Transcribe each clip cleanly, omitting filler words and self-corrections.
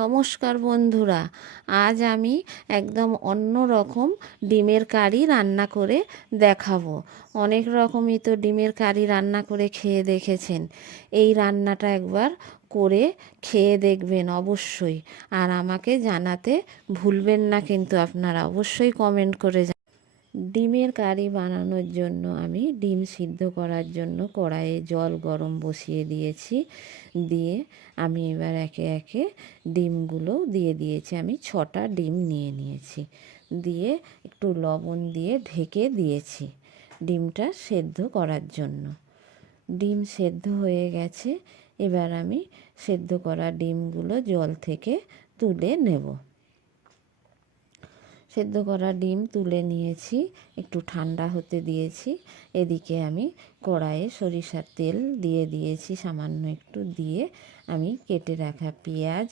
নমস্কার বন্ধুরা, আজ আমি একদম অন্য রকম ডিমের কারি রান্না করে দেখাবো। অনেক রকমই তো ডিমের কারি রান্না করে খেয়ে দেখেছেন। এই রান্নাটা একবার করে খেয়ে দেখবেন অবশ্যই, আর আমাকে জানাতে ভুলবেন না, কিন্তু আপনারা অবশ্যই কমেন্ট করে। ডিমের কারি বানানোর জন্য আমি ডিম সিদ্ধ করার জন্য কড়াইয়ে জল গরম বসিয়ে দিয়েছি। দিয়ে আমি এবার একে একে ডিমগুলো দিয়ে দিয়েছি। আমি 6টা ডিম নিয়ে নিয়েছি, দিয়ে একটু লবণ দিয়ে ঢেকে দিয়েছি ডিমটা সেদ্ধ করার জন্য। ডিম সেদ্ধ হয়ে গেছে, এবার আমি সেদ্ধ করা ডিমগুলো জল থেকে তুলে নেব। সেদ্ধ করা ডিম তুলে নিয়েছি, একটু ঠান্ডা হতে দিয়েছি। এদিকে আমি কড়াইয়ে সরিষার তেল দিয়ে দিয়েছি সামান্য একটু, দিয়ে আমি কেটে রাখা পেঁয়াজ,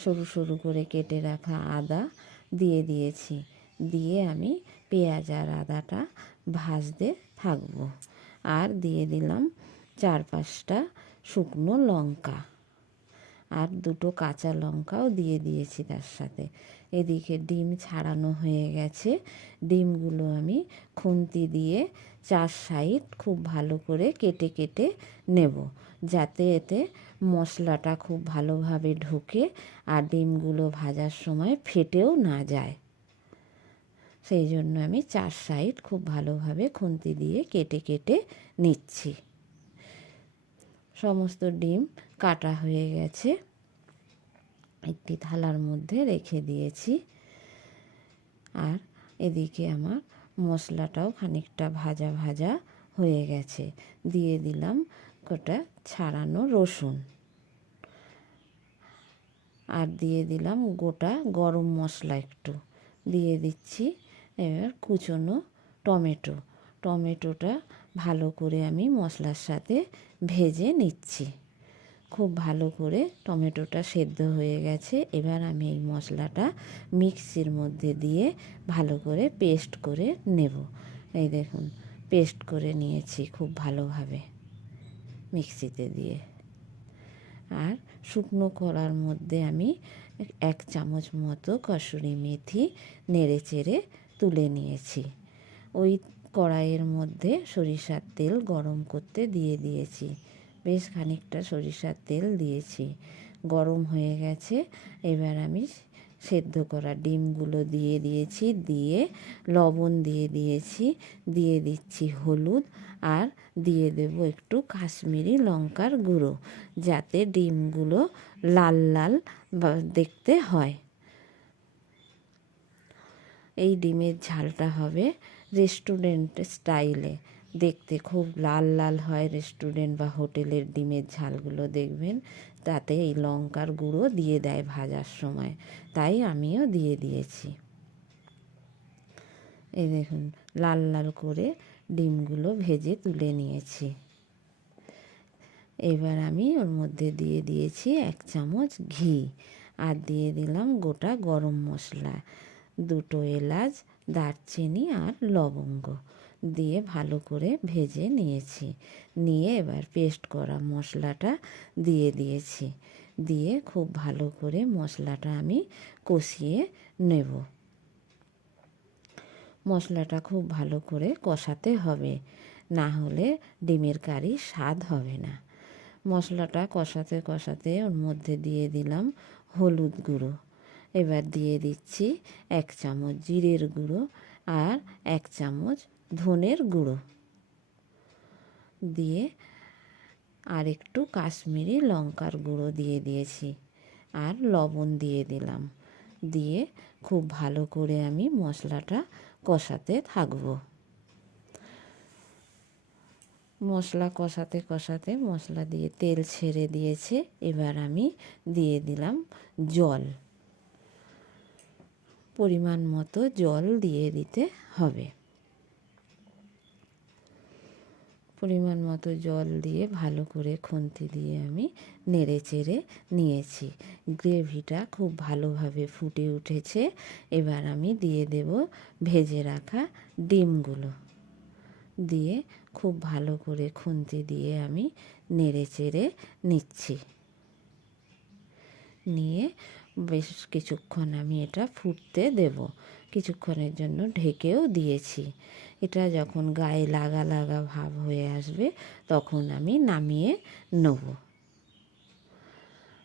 সরু সরু করে কেটে রাখা আদা দিয়ে দিয়েছি। দিয়ে আমি পেঁয়াজ আর আদাটা ভাজতে থাকবো। আর দিয়ে দিলাম 4-5টা শুকনো লঙ্কা, আর 2টো কাঁচা লঙ্কাও দিয়ে দিয়েছি তার সাথে। এদিকে ডিম ছাড়ানো হয়ে গেছে। ডিমগুলো আমি খুন্তি দিয়ে 4 সাইড খুব ভালো করে কেটে কেটে নেব, যাতে এতে মশলাটা খুব ভালোভাবে ঢোকে আর ডিমগুলো ভাজার সময় ফেটেও না যায়। সেই জন্য আমি 4 সাইড খুব ভালোভাবে খুন্তি দিয়ে কেটে কেটে নিচ্ছি। সমস্ত ডিম কাটা হয়ে গেছে, একটি থালার মধ্যে রেখে দিয়েছি। আর এদিকে আমার মশলাটাও খানিকটা ভাজা ভাজা হয়ে গেছে। দিয়ে দিলাম কটা ছাড়ানো রসুন, আর দিয়ে দিলাম গোটা গরম মশলা একটু দিয়ে দিচ্ছি। এবার কুচনো টমেটোটা ভালো করে আমি মশলার সাথে ভেজে নিচ্ছি। খুব ভালো করে টমেটোটা সেদ্ধ হয়ে গেছে। এবার আমি এই মশলাটা মিক্সির মধ্যে দিয়ে ভালো করে পেস্ট করে নেব। এই দেখুন, পেস্ট করে নিয়েছি খুব ভালোভাবে মিক্সিতে দিয়ে। আর শুকনো কড়ার মধ্যে আমি 1 চামচ মতো কসুরি মেথি নেড়ে চেড়ে তুলে নিয়েছি। ওই কড়াইয়ের মধ্যে সরিষার তেল গরম করতে দিয়ে দিয়েছি। বেশ খানিকটা সরিষার তেল দিয়েছি, গরম হয়ে গেছে। এবার আমি সেদ্ধ করা ডিমগুলো দিয়ে দিয়েছি, দিয়ে লবণ দিয়ে দিয়েছি, দিয়ে দিচ্ছি হলুদ, আর দিয়ে দেব একটু কাশ্মীরি লঙ্কার গুঁড়ো, যাতে ডিমগুলো লাল লাল দেখতে হয়। এই ডিমের ঝালটা হবে রেস্টুরেন্ট স্টাইলে, দেখতে খুব লাল লাল হয়। রেস্টুরেন্ট বা হোটেলের ডিমের ঝালগুলো দেখবেন, তাতে এই লঙ্কার গুঁড়ো দিয়ে দেয় ভাজার সময়, তাই আমিও দিয়ে দিয়েছি। এই দেখুন, লাল লাল করে ডিমগুলো ভেজে তুলে নিয়েছি। এবার আমি ওর মধ্যে দিয়ে দিয়েছি 1 চামচ ঘি, আর দিয়ে দিলাম গোটা গরম মশলা, 2টো এলাচ, দারচিনি আর লবঙ্গ দিয়ে ভালো করে ভেজে নিয়েছি। নিয়ে এবার পেস্ট করা মশলাটা দিয়ে দিয়েছি। দিয়ে খুব ভালো করে মশলাটা আমি কষিয়ে নেব। মশলাটা খুব ভালো করে কষাতে হবে, না হলে ডিমের কারি স্বাদ হবে না। মশলাটা কষাতে কষাতে ওর মধ্যে দিয়ে দিলাম হলুদ গুঁড়ো। এবার দিয়ে দিচ্ছি 1 চামচ জিরের গুঁড়ো আর 1 চামচ ধনের গুঁড়ো, দিয়ে আর একটু কাশ্মীরি লঙ্কার গুঁড়ো দিয়ে দিয়েছি, আর লবণ দিয়ে দিলাম। দিয়ে খুব ভালো করে আমি মশলাটা কষাতে থাকবো। মশলা কষাতে কষাতে মশলা দিয়ে তেল ছেড়ে দিয়েছে। এবার আমি দিয়ে দিলাম জল, পরিমাণ মতো জল দিয়ে দিতে হবে। পরিমাণ মতো জল দিয়ে ভালো করে খুন্তি দিয়ে আমি নেড়ে চেড়ে নিয়েছি। গ্রেভিটা খুব ভালোভাবে ফুটে উঠেছে। এবার আমি দিয়ে দেব ভেজে রাখা ডিমগুলো, দিয়ে খুব ভালো করে খুন্তি দিয়ে আমি নেড়ে চেড়ে নিচ্ছি। নিয়ে বেশ কিছুক্ষণ আমি এটা ফুটতে দেব। কিছুক্ষণের জন্য ঢেকেও দিয়েছি। এটা যখন গায়ে লাগা লাগা ভাব হয়ে আসবে তখন আমি নামিয়ে নেব।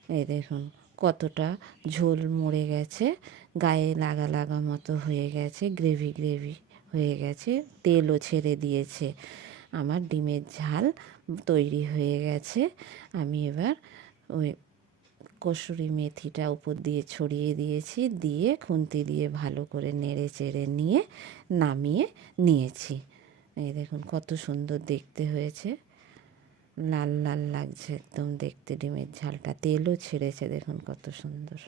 এই দেখুন কতটা ঝোল মরে গেছে, গায়ে লাগা লাগা মতো হয়ে গেছে, গ্রেভি গ্রেভি হয়ে গেছে, তেলও ছেড়ে দিয়েছে। আমার ডিমের ঝাল তৈরি হয়ে গেছে। আমি এবার ওই কসুরি মেথিটা উপর দিয়ে ছড়িয়ে দিয়েছি, দিয়ে খুন্তি দিয়ে ভালো করে নেড়ে চেড়ে নিয়ে নামিয়ে নিয়েছি। এই দেখুন কত সুন্দর দেখতে হয়েছে, লাল লাল লাগছে একদম দেখতে ডিমের ঝালটা, তেলও ছেড়েছে দেখুন কত সুন্দর।